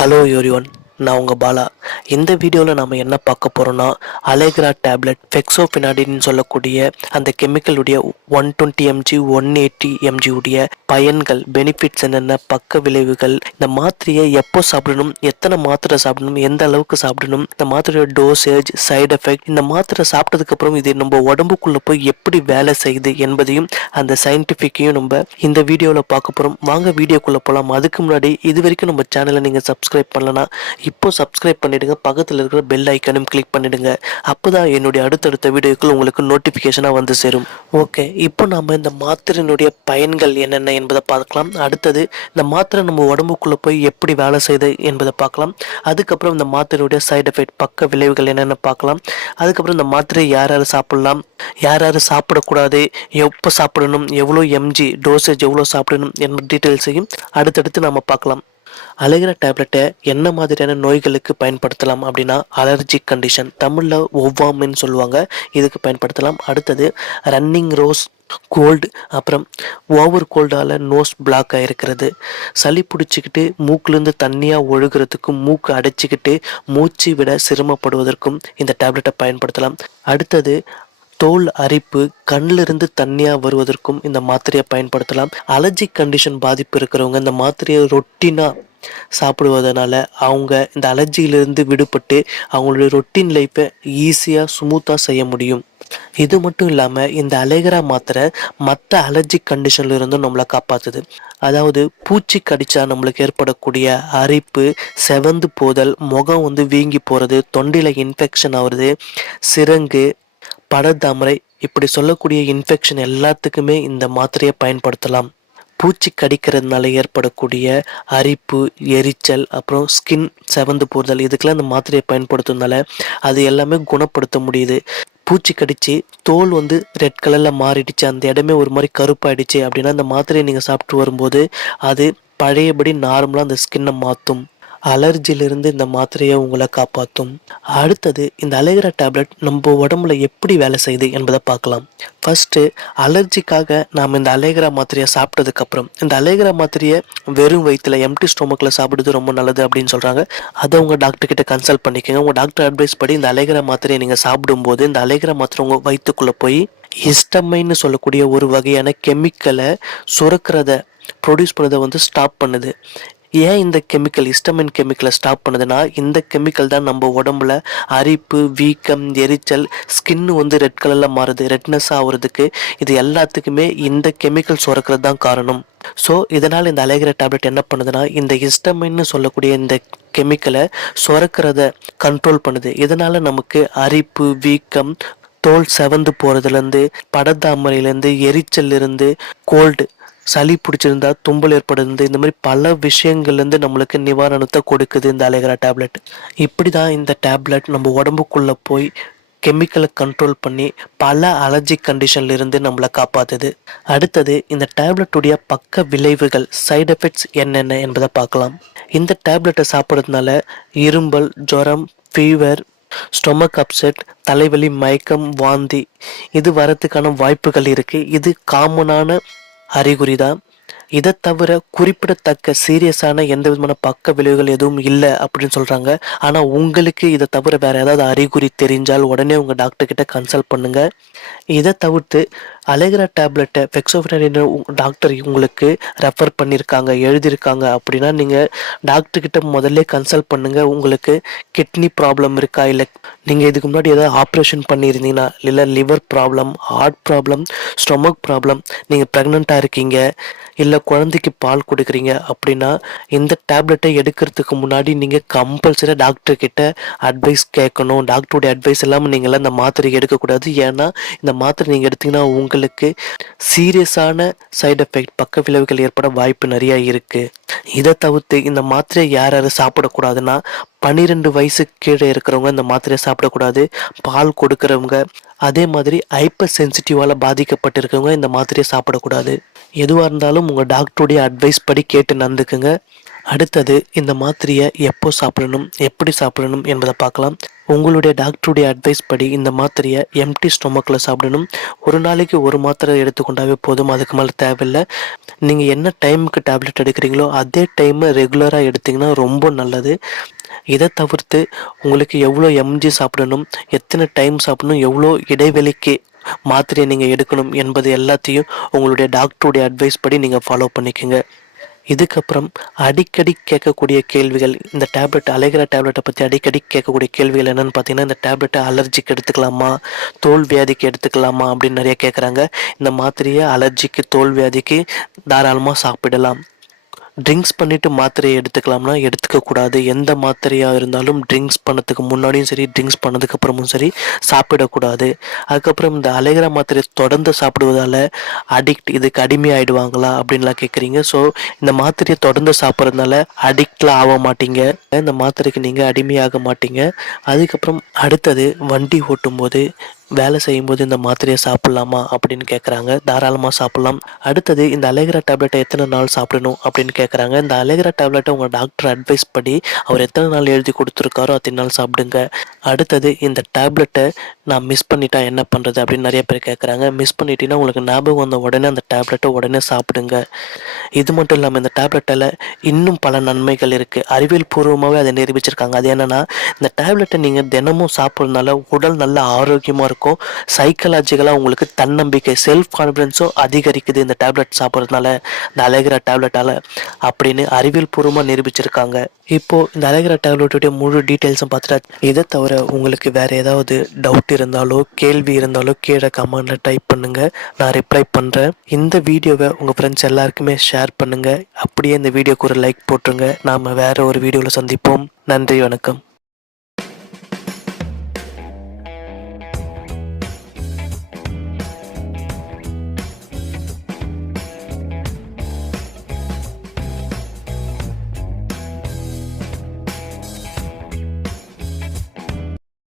Hello everyone, நான் உங்கள் பாலா. இந்த வீடியோவில் நம்ம என்ன பார்க்க போகிறோன்னா, அலேக்ரா டேப்லெட் ஃபெக்ஸோஃபினாடின்னு சொல்லக்கூடிய அந்த கெமிக்கலுடைய 120 mg 180 mg உடைய பயன்கள், பெனிஃபிட்ஸ் என்னென்ன, பக்க விளைவுகள், இந்த மாத்திரையை எப்போ சாப்பிடணும், எத்தனை மாத்திரை சாப்பிடணும், எந்த அளவுக்கு சாப்பிடணும், இந்த மாத்திரையோட டோசேஜ், சைடு எஃபெக்ட், இந்த மாத்திரை சாப்பிட்டதுக்கப்புறம் இது நம்ம உடம்புக்குள்ளே போய் எப்படி வேலை செய்யுது என்பதையும் அந்த சயின்டிஃபிக்கையும் நம்ம இந்த வீடியோவில் பார்க்க போகிறோம். வாங்க வீடியோக்குள்ளே போகலாம். அதுக்கு முன்னாடி இது வரைக்கும் நம்ம சேனலை நீங்கள் சப்ஸ்கிரைப் பண்ணலன்னா இப்போ சப்ஸ்கிரைப் பண்ணிடுங்க. பக்கத்தில் இருக்கிற பெல் ஐக்கனும் கிளிக் பண்ணிடுங்க. அப்போதான் என்னுடைய அடுத்தடுத்த வீடியோக்கள் உங்களுக்கு நோட்டிஃபிகேஷனாக வந்து சேரும். ஓகே, இப்போ நம்ம இந்த மாத்திரையினுடைய பயன்கள் என்னென்ன என்பதை பார்க்கலாம். அடுத்தது இந்த மாத்திரை நம்ம உடம்புக்குள்ளே போய் எப்படி வேலை செய்யுது என்பதை பார்க்கலாம். அதுக்கப்புறம் இந்த மாத்திரையுடைய சைடு எஃபெக்ட், பக்க விளைவுகள் என்னென்ன பார்க்கலாம். அதுக்கப்புறம் இந்த மாத்திரை யார் யார் சாப்பிடலாம், யார் யார் சாப்பிடக்கூடாது, எப்போ சாப்பிடணும், எவ்வளோ எம்ஜி டோசேஜ் எவ்வளோ சாப்பிடணும் என்பது டீட்டெயில்ஸையும் அடுத்தடுத்து நம்ம பார்க்கலாம். அலேக்ரா டேப்லெட்டை என்ன மாதிரியான நோய்களுக்கு பயன்படுத்தலாம் அப்படின்னா, அலர்ஜிக் கண்டிஷன், தமிழில் ஒவ்வாமைன்னு சொல்லுவாங்க, இதுக்கு பயன்படுத்தலாம். அடுத்தது ரன்னிங் ரோஸ், கோல்டு, அப்புறம் ஓவர் கோல்டால் நோஸ் பிளாக் ஆகிருக்கிறது, சளி பிடிச்சிக்கிட்டு மூக்குலேருந்து தண்ணியாக ஒழுகிறதுக்கும், மூக்கு அடைச்சிக்கிட்டு மூச்சு விட சிரமப்படுவதற்கும் இந்த டேப்லெட்டை பயன்படுத்தலாம். அடுத்தது தோல் அரிப்பு, கண்ணிலிருந்து தண்ணியாக வருவதற்கும் இந்த மாத்திரையை பயன்படுத்தலாம். அலர்ஜிக் கண்டிஷன் பாதிப்பு இருக்கிறவங்க இந்த மாத்திரையை ரொட்டீனாக சாப்பிடுவதனால அவங்க இந்த அலர்ஜியிலிருந்து விடுபட்டு அவங்களுடைய ரொட்டீன் லைஃப்பை ஈஸியாக ஸ்மூத்தாக செய்ய முடியும். இது மட்டும் இல்லாமல் இந்த அலேக்ரா மாத்திரை மற்ற அலர்ஜிக் கண்டிஷன்ல இருந்தும் நம்மளை காப்பாற்றுது. அதாவது பூச்சி கடிச்சா நம்மளுக்கு ஏற்படக்கூடிய அரிப்பு, செவந்து போதல், முகம் வீங்கி போகிறது, தொண்டையில் இன்ஃபெக்ஷன் ஆகுறது, சிரங்கு, படர்தாமரை, இப்படி சொல்லக்கூடிய இன்ஃபெக்ஷன் எல்லாத்துக்குமே இந்த மாத்திரையை பயன்படுத்தலாம். பூச்சி கடிக்கிறதுனால ஏற்படக்கூடிய அரிப்பு, எரிச்சல், அப்புறம் ஸ்கின் செவந்து போதல், இதுக்கெல்லாம் இந்த மாத்திரையை பயன்படுத்துறதுனால அது எல்லாமே குணப்படுத்த முடியுது. பூச்சி கடிச்சு தோல் ரெட் கலரில் மாறிடுச்சு, அந்த இடமே ஒரு மாதிரி கருப்பாயிடுச்சு அப்படின்னா இந்த மாத்திரையை நீங்கள் சாப்பிட்டு வரும்போது அது பழையபடி நார்மலாக அந்த ஸ்கின்னை மாற்றும். அலர்ஜிலிருந்து இந்த மாத்திரையை உங்களை காப்பாற்றும். அடுத்தது இந்த அலேக்ரா டேப்லெட் நம்ம உடம்புல எப்படி வேலை செய்யுது என்பதை பார்க்கலாம். ஃபர்ஸ்ட்டு அலர்ஜிக்காக நாம் இந்த அலேக்ரா மாத்திரையை சாப்பிட்டதுக்கப்புறம் இந்த அலேக்ரா மாத்திரையை வெறும் வயிற்றில் எம்டி ஸ்டொமக்கில் சாப்பிடுறது ரொம்ப நல்லது அப்படின்னு சொல்கிறாங்க. அதை உங்கள் டாக்டர்கிட்ட கன்சல்ட் பண்ணிக்கோங்க. உங்கள் டாக்டர் அட்வைஸ் படி இந்த அலேக்ரா மாத்திரையை நீங்கள் சாப்பிடும்போது இந்த அலேக்ரா மாத்திரை உங்கள் வயிற்றுக்குள்ளே போய் ஹிஸ்டமைன்னு சொல்லக்கூடிய ஒரு வகையான கெமிக்கலை சுரக்கிறத, ப்ரொடியூஸ் பண்ணதை ஸ்டாப் பண்ணுது. ஏன் இந்த கெமிக்கல், ஹிஸ்டமின் கெமிக்கலை ஸ்டாப் பண்ணுதுன்னா, இந்த கெமிக்கல் தான் நம்ம உடம்புல அரிப்பு, வீக்கம், எரிச்சல், ஸ்கின்னு ரெட் கலரில் மாறுது, ரெட்னஸ் ஆகுறதுக்கு இது எல்லாத்துக்குமே இந்த கெமிக்கல் சுரக்கிறது தான் காரணம். ஸோ இதனால் இந்த அலேக்ரா டேப்லெட் என்ன பண்ணுதுன்னா, இந்த ஹிஸ்டமின்னு சொல்லக்கூடிய இந்த கெமிக்கலை சுரக்கிறத கண்ட்ரோல் பண்ணுது. இதனால் நமக்கு அரிப்பு, வீக்கம், தோல் செவந்து போகிறதுலேருந்து, படத்தாமரையிலேருந்து, எரிச்சல்லிருந்து, கோல்டு, சளி பிடிச்சிருந்தா தும்பல் ஏற்படுது, இந்த மாதிரி பல விஷயங்கள்லேருந்து நம்மளுக்கு நிவாரணத்தை கொடுக்குது இந்த அலேக்ரா டேப்லெட். இப்படி தான் இந்த டேப்லெட் நம்ம உடம்புக்குள்ளே போய் கெமிக்கலை கண்ட்ரோல் பண்ணி பல அலர்ஜிக் கண்டிஷன்ல இருந்து நம்மளை காப்பாற்றுது. அடுத்தது இந்த டேப்லெட்டுடைய பக்க விளைவுகள், சைடு எஃபெக்ட்ஸ் என்னென்ன என்பதை பார்க்கலாம். இந்த டேப்லெட்டை சாப்பிட்றதுனால இரும்பல், ஜுரம், ஃபீவர், ஸ்டொமக் அப்செட், தலைவலி, மயக்கம், வாந்தி இது வரத்துக்கான வாய்ப்புகள் இருக்குது. இது காமனான அறிகுறி தான். இதை தவிர குறிப்பிடத்தக்க சீரியஸான எந்த விதமான பக்க விளைவுகள் எதுவும் இல்லை அப்படின்னு சொல்கிறாங்க. ஆனால் உங்களுக்கு இதை தவிர வேறு ஏதாவது அறிகுறி தெரிஞ்சால் உடனே உங்கள் டாக்டர்கிட்ட கன்சல்ட் பண்ணுங்கள். இதை தவிர்த்து அலேக்ரா டேப்லெட்டை ஃபெக்ஸோஃபினாடின் டாக்டர் உங்களுக்கு ரெஃபர் பண்ணியிருக்காங்க, எழுதியிருக்காங்க அப்படின்னா நீங்கள் டாக்டர்கிட்ட முதல்ல கன்சல்ட் பண்ணுங்கள். உங்களுக்கு கிட்னி ப்ராப்ளம் இருக்கா, இல்லை நீங்கள் இதுக்கு முன்னாடி ஏதாவது ஆப்ரேஷன் பண்ணியிருந்தீங்கன்னா, இல்லை liver problem, heart problem, stomach problem, நீங்கள் ப்ரெக்னெண்ட்டாக இருக்கீங்க, இல்லை குழந்தைக்கு பால் கொடுக்குறீங்க அப்படின்னா இந்த டேப்லெட்டை எடுக்கிறதுக்கு முன்னாடி நீங்கள் கம்பல்சரியாக டாக்டர்கிட்ட அட்வைஸ் கேட்கணும். டாக்டருடைய அட்வைஸ் இல்லாமல் நீங்களாம் இந்த மாத்திரை எடுக்கக்கூடாது. ஏன்னா இந்த மாத்திரை நீங்கள் எடுத்தீங்கன்னா உங்களுக்கு சீரியஸான சைடு எஃபெக்ட், பக்க விளைவுகள் ஏற்பட வாய்ப்பு நிறையா இருக்குது. இதை தவிர்த்து இந்த மாத்திரையை யார் யார் சாப்பிடக்கூடாதுன்னா, 12 வயசு கீழே இருக்கிறவங்க இந்த மாத்திரையை சாப்பிடக்கூடாது. பால் கொடுக்குறவங்க, அதே மாதிரி ஹைப்பர் சென்சிட்டிவால் பாதிக்கப்பட்டிருக்கவங்க இந்த மாத்திரையை சாப்பிடக்கூடாது. எதுவாக இருந்தாலும் உங்கள் டாக்டருடைய அட்வைஸ் படி கேட்டு நடந்துக்குங்க. அடுத்தது இந்த மாத்திரையை எப்போ சாப்பிடணும், எப்படி சாப்பிடணும் என்பதை பார்க்கலாம். உங்களுடைய டாக்டருடைய அட்வைஸ் படி இந்த மாத்திரையை எம்டி ஸ்டொமக்கில் சாப்பிடணும். ஒரு நாளைக்கு ஒரு மாத்திரை எடுத்துக்கொண்டாவே போதும், அதுக்கு மேலே தேவையில்லை. நீங்கள் என்ன டைமுக்கு டேப்லெட் எடுக்கிறீங்களோ அதே டைமு ரெகுலராக எடுத்திங்கன்னா ரொம்ப நல்லது. இதை தவிர்த்து உங்களுக்கு எவ்வளோ எம்ஜி சாப்பிடணும், எத்தனை டைம் சாப்பிடணும், எவ்வளோ இடைவெளிக்கு மாத்திரையை நீங்கள் எடுக்கணும் என்பது எல்லாத்தையும் உங்களுடைய டாக்டருடைய அட்வைஸ் படி நீங்கள் ஃபாலோ பண்ணிக்கோங்க. இதுக்கப்புறம் அடிக்கடி கேட்கக்கூடிய கேள்விகள், இந்த டேப்லெட் அலைகிற டேப்லெட்டை பற்றி அடிக்கடி கேட்கக்கூடிய கேள்விகள் என்னென்னு பார்த்தீங்கன்னா, இந்த டேப்லெட்டை அலர்ஜிக்கு எடுத்துக்கலாமா, தோல் வியாதிக்கு எடுத்துக்கலாமா அப்படின்னு நிறைய கேட்குறாங்க. இந்த மாத்திரையை அலர்ஜிக்கு தோல் வியாதிக்கு தாராளமாக சாப்பிடலாம். ட்ரிங்க்ஸ் பண்ணிவிட்டு மாத்திரையை எடுத்துக்கலாம்னா எடுத்துக்கக்கூடாது. எந்த மாத்திரையாக இருந்தாலும் ட்ரிங்க்ஸ் பண்ணதுக்கு முன்னாடியும் சரி, ட்ரிங்க்ஸ் பண்ணதுக்கப்புறமும் சரி சாப்பிடக்கூடாது. அதுக்கப்புறம் இந்த அலைகிற மாத்திரையை தொடர்ந்து சாப்பிடுவதால் இதுக்கு அடிமையாயிடுவாங்களா அப்படின்லாம் கேட்குறீங்க. ஸோ இந்த மாத்திரையை தொடர்ந்து சாப்பிட்றதுனால அடிக்ட்லாம் ஆக மாட்டீங்க, இந்த மாத்திரைக்கு நீங்கள் அடிமையாக மாட்டீங்க. அதுக்கப்புறம் அடுத்தது வண்டி ஓட்டும்போது வேலை செய்யும்போது இந்த மாத்திரையை சாப்பிட்லாமா அப்படின்னு கேட்குறாங்க. தாராளமாக சாப்பிட்லாம். அடுத்தது இந்த அலைகிற டேப்லெட்டை எத்தனை நாள் சாப்பிடணும் அப்படின்னு கேட்குறாங்க. இந்த அலைகிற டேப்லெட்டை உங்கள் டாக்டர் அட்வைஸ் படி அவர் எத்தனை நாள் எழுதி கொடுத்துருக்காரோ அத்தனை நாள் சாப்பிடுங்க. அடுத்தது இந்த டேப்லெட்டை நான் மிஸ் பண்ணிட்டா என்ன பண்ணுறது அப்படின்னு நிறைய பேர் கேட்குறாங்க. மிஸ் பண்ணிட்டீங்கன்னா உங்களுக்கு ஞாபகம் வந்த உடனே அந்த டேப்லெட்டை உடனே சாப்பிடுங்க. இது மட்டும் இல்லாமல் இந்த டேப்லெட்டில் இன்னும் பல நன்மைகள் இருக்குது. அறிவியல் பூர்வமாகவே அதை நிரூபிச்சிருக்காங்க. அது என்னென்னா, இந்த டேப்லெட்டை நீங்கள் தினமும் சாப்பிட்றதுனால உடல் நல்ல ஆரோக்கியமாக இருக்கும். சைக்கலாஜிக்கலாக உங்களுக்கு தன்னம்பிக்கை, செல்ஃப் கான்ஃபிடென்ஸும் அதிகரிக்குது இந்த டேப்லெட் சாப்பிட்றதுனால, இந்த அலைகிற டேப்லெட்டால் அப்படின்னு அறிவியல் பூர்வமாக நிரூபிச்சிருக்காங்க. இப்போது இந்த அலைகிற டேப்லெட்டுடைய முழு டீட்டெயில்ஸும் பார்த்துட்டா. இதை தவிர உங்களுக்கு வேறு ஏதாவது டவுட் இருந்தாலோ கேள்வி இருந்தாலோ கீழே கமெண்டில் டைப் பண்ணுங்கள், நான் ரிப்ளை பண்ணுறேன். இந்த வீடியோவை உங்கள் ஃப்ரெண்ட்ஸ் எல்லாருக்குமே ஷேர் பண்ணுங்கள். அப்படியே இந்த வீடியோக்கு ஒரு லைக் போட்டுருங்க. நாம் வேறு ஒரு வீடியோவில் சந்திப்போம். நன்றி, வணக்கம்.